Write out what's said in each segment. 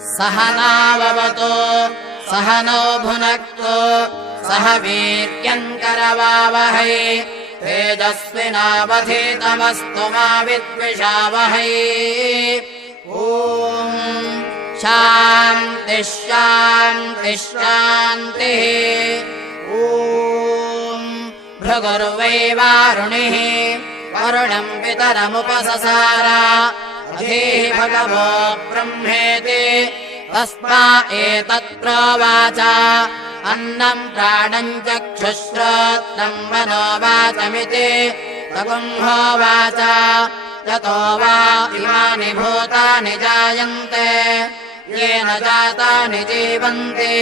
सहनाववतु सहनौ भुनक्तु सह वीर्यङ्करवावहै तेजस्विनावधीतमस्तु मा विद्विषावहै। ॐ शान्तिः शान्तिः शान्तिः। ॐ भृगुर्वै वारुणिः वरुणम् पितरमुपससार अधीः भगवो ब्रह्मेति तस्मा एतत्प्रोवाच अन्नम् प्राणम् चक्षुश्रोत्रम् मनोवाचमिति तगुंहोवाच ततो वा इमानि भूतानि जायन्ते येन जातानि जीवन्ति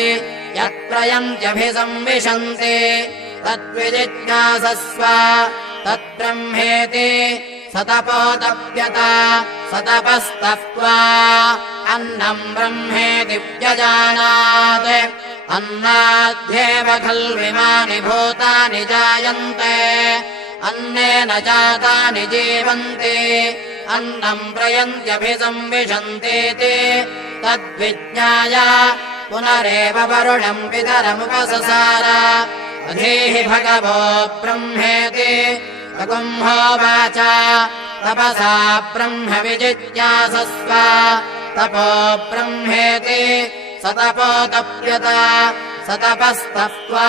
यत्प्रयन्त्यभिसंविशन्ति तद्विजिज्ञासस्व तद्ब्रह्मेति सतपोतप्यत सतपस्तप्त्वा अन्नम् ब्रह्मेति व्यजानात् अन्नाद्येव खल्विमानि भूतानि जायन्ते अन्नेन जातानि जीवन्ति अन्नम् प्रयन्त्यभिसंविशन्तीति तद्विज्ञाय पुनरेव वरुणम् पितरमुपससार अधीः भगवो ब्रह्मेति तगुंहोवाच तपसा ब्रह्म विजिज्ञासस्व तपो ब्रह्मेति सतपोतप्यत सतपस्तप्त्वा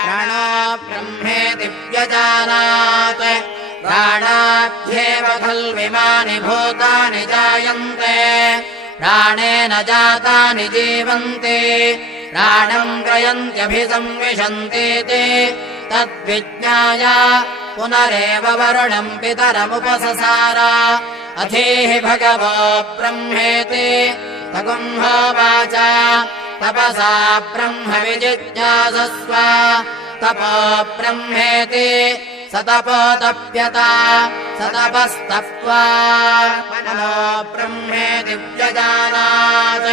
प्राणो ब्रह्मेति व्यजानात् प्राणाभ्येव खल्विमानि भूतानि जायन्ते प्राणेन जातानि जीवन्ति प्राणम् ग्रयन्त्यभिसंविशन्तीति तद्विज्ञाय पुनरेव वरुणम् पितरमुपससार अधीः भगवो ब्रह्मेति तगुंहोवाच तपसा ब्रह्म विजिज्ञासस्व तपो ब्रह्मेति सतपोतप्यत सतपस्तप्त्वा मनो ब्रह्मेति व्यजानात्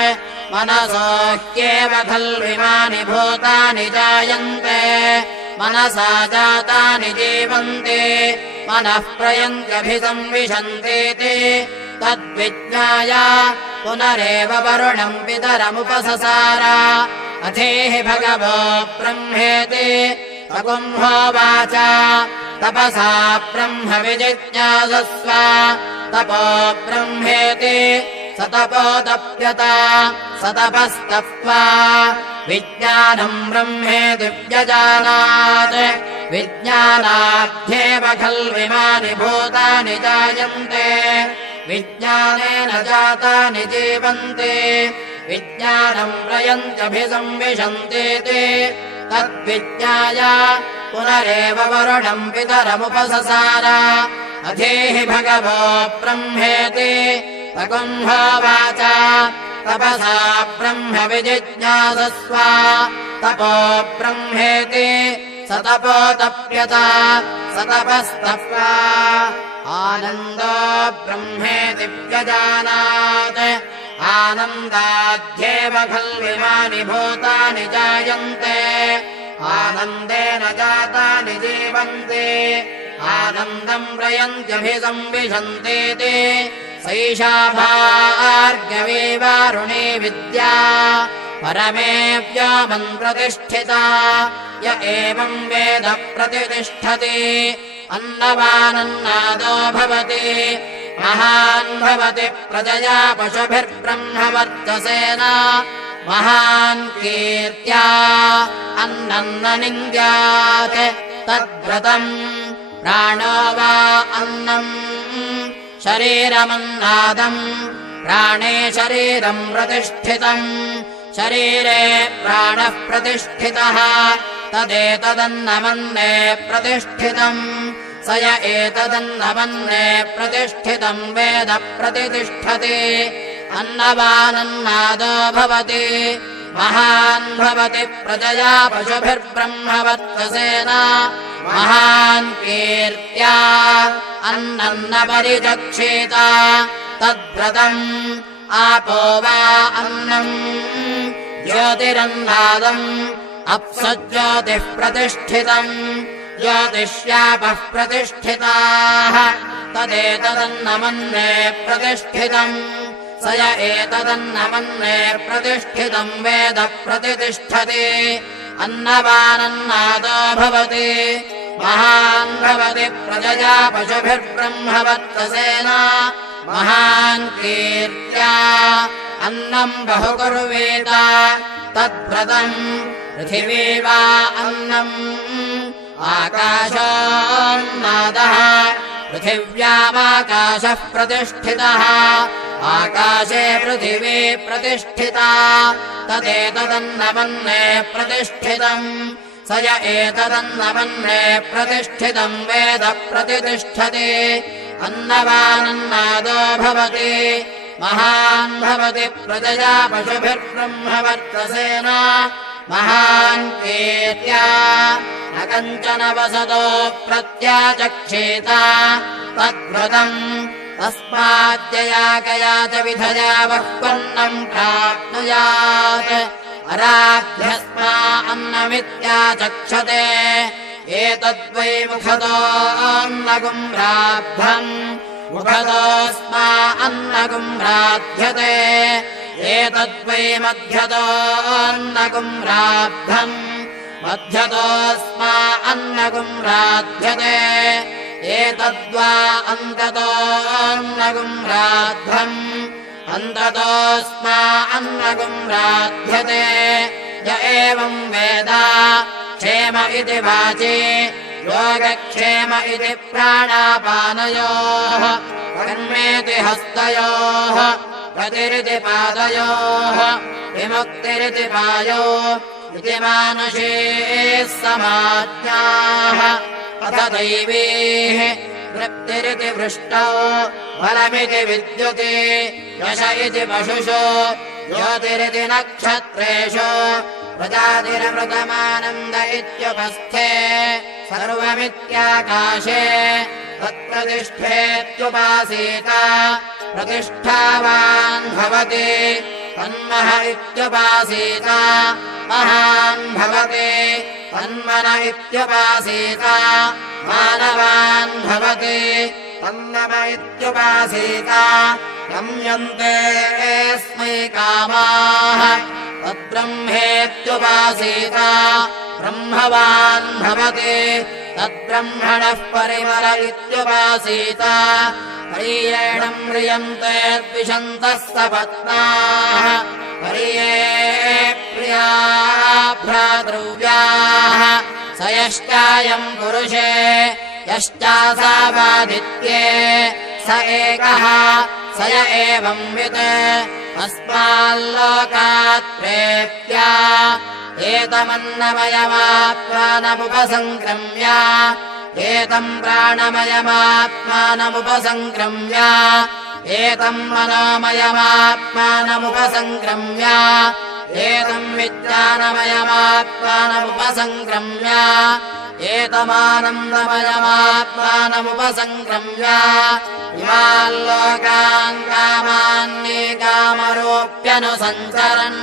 मनसो ह्येव खल्विमानि भूतानि जायन्ते मनसा जातानि जीवन्ति मनः प्रयन्त्यभिसंविशन्तीति तद्विज्ञाय पुनरेव वरुणम् पितरमुपससार अधीः भगवो ब्रह्मेति तगुंहोवाच तपसा ब्रह्म विजिज्ञासस्व तपो ब्रह्मेति सतपोतप्यत सतपस्तप्त्वा विज्ञानम् ब्रह्मेति व्यजानात् विज्ञानाद्येव खल्विमानि भूतानि जायन्ते विज्ञानेन जातानि जीवन्ति विज्ञानम् प्रयन्त्यभिसंविशन्तीति तद्विज्ञाय पुनरेव वरुणम् पितरमुपससार अधीः भगवो ब्रह्मेति तगुंहोवाच तपसा ब्रह्म विजिज्ञासस्व तपो ब्रह्मेति सतपोतप्यत सतपस्तप्त्वा आनन्दो ब्रह्मेति व्यजानात् आनन्दाद्येव खल्विमानि भूतानि जायन्ते आनन्देन जातानि जीवन्ति आनन्दम् प्रयन्त्यभिसंविशन्तीति सैषा भार्गवी वारुणी विद्या परमे व्योमन् प्रतिष्ठिता य एवम् वेद प्रतिष्ठति अन्नवानन्नादो भवति महान् भवति प्रजया पशुभिर्ब्रह्मवर्चसेन महान् कीर्त्या अन्नम् न निन्द्यात् तद्व्रतम् प्राणो वा अन्नम् शरीरमन्नादम् प्राणे शरीरम् प्रतिष्ठितम् शरीरे प्राणः प्रतिष्ठितः तदेतदन्नमन्ने प्रतिष्ठितम् स य एतदन्नमन्ने प्रतिष्ठितम् वेद प्रतिष्ठति अन्नवानन्नादो भवति महान् भवति प्रजया पशुभिर्ब्रह्मवर्चसेन महान् कीर्त्या अन्नम् न परिचक्षेत तद्व्रतम् आपो वा अन्नम् ज्योतिरन्नादम् अप्सज्योतिः प्रतिष्ठितम् ज्योतिष्यापः प्रतिष्ठिताः तदेतदन्नमन्ने प्रतिष्ठितम् स य एतदन्नमन्ने प्रतिष्ठितम् वेद प्रतितिष्ठति अन्नवानन्नादो भवति महान् भवति प्रजया पशुभिर्ब्रह्मवर्चसेन महान् कीर्त्या अन्नम् बहुकुर्वेत तद्व्रतम् पृथिवी वा अन्नम् आकाशोन्नादः पृथिव्यामाकाशः प्रतिष्ठितः आकाशे पृथिवी प्रतिष्ठिता तदेतदन्नमन्ने प्रतिष्ठितम् स य एतदन्नमन्ने प्रतिष्ठितम् वेद प्रतितिष्ठति अन्नवानन्नादो भवति महान् भवति प्रजया पशुभिर्ब्रह्मवर्चसेन महान् कीर्त्या न कञ्चन वसतो प्रत्याचक्षेत तद्व्रतम् तस्माद्यया कया च विधया बह्वन्नम् प्राप्नुयात् अराभ्यस्मा अन्नमित्याचक्षते एतद्वै मुखतोऽन्नगुम्राभ्यम् मुखतोऽस्मा अन्नगुम्राध्यते एतद्वै मध्यतोऽन्नगुम्राभ्यम् मध्यतोऽस्मा अन्नगुम्राध्यते एतद्वा अन्ततोऽन्नगुम्राभ्यम् अन्ततोऽस्मा अन्नगुम्राध्यते य एवम् वेद क्षेम इति वाचि योगक्षेम इति प्राणापानयोः कर्मेति हस्तयोः गतिरिति पादयोः विमुक्तिरिति पायो इति मानुषे समाज्ञाः अथ दैवीः वृत्तिरिति वृष्टौ बलमिति विद्युति यश इति पशुषु ज्योतिरिति नक्षत्रेषु प्रजातिरमृतमानन्द इत्युपस्थे सर्वमित्याकाशे तत्प्रतिष्ठेत्युपासीत प्रतिष्ठावान् भवति तन्मह इत्युपासीत महान् भवति तन्मन इत्युपासीत मानवान् भवति तन्नम इत्युपासीत गम्यन्ते एस्मै कामाः तद्ब्रह्मेत्युपासीत ब्रह्मवान् भवति तद्ब्रह्मणः परिमल इत्युपासीत पर्येणम् म्रियन्ते द्विषन्तः सपत्नाः पर्ये प्रिया भ्रातृव्याः स यश्चायम् पुरुषे यश्चासावादित्ये स एकः स य एवंवित् अस्माल्लोकात् प्रेत्या एतमन्नमयमात्मानमुपसङ्क्रम्य एतम् प्राणमयमात्मानमुपसङ्क्रम्य एतम् मनोमयमात्मानमुपसङ्क्रम्य एतम् विज्ञानमयमात्मानमुपसङ्क्रम्य एतमानन्दमयमात्मानमुपसङ्क्रम्य इमाल्लोकान् कामान्ये कामरूप्यनुसञ्चरन्